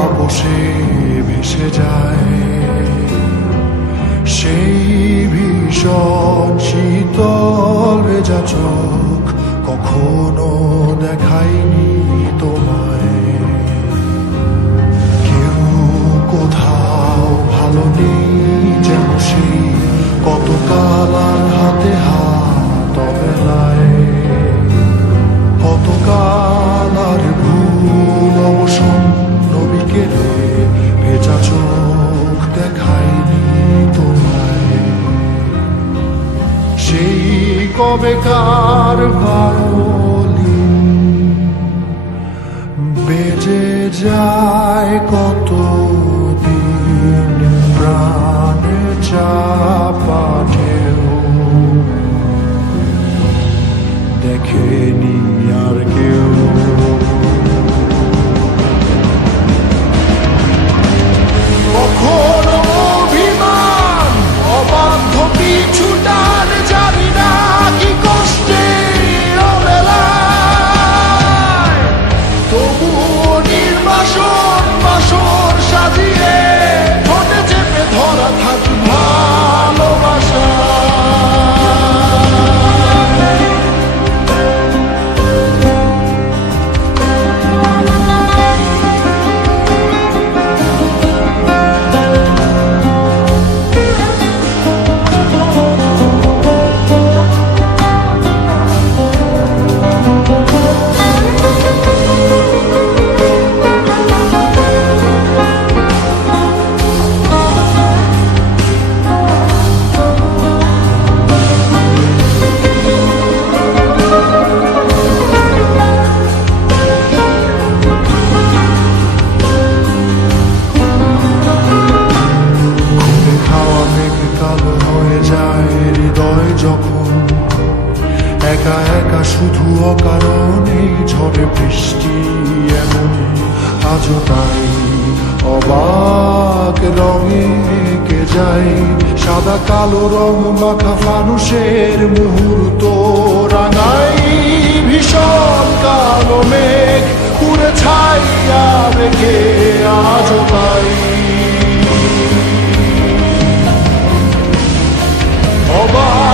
বাপসে ভেসে যায়। সেই ভীষণ শীতল ভেজা চোখ কখনো দেখাইনি তোমায়। কেউ কোথাও ভালো নেই যেন সেই কত কালার হাতে কবেকার ভায়োলিন বেজে যায় কত বাসর সাজিয়ে হয়ে যায় হৃদয় যখন। একা একা শুধু অকারণে ঝড়ে বৃষ্টি এমন। আজও তাই অবাক রঙে কে যায় সাদা কালো রং মাখা মানুষের মুহূর্ত রাঙাই ভীষণ কালো মেঘ পুরে ছাইয়া রেখে আজও তাই অবাক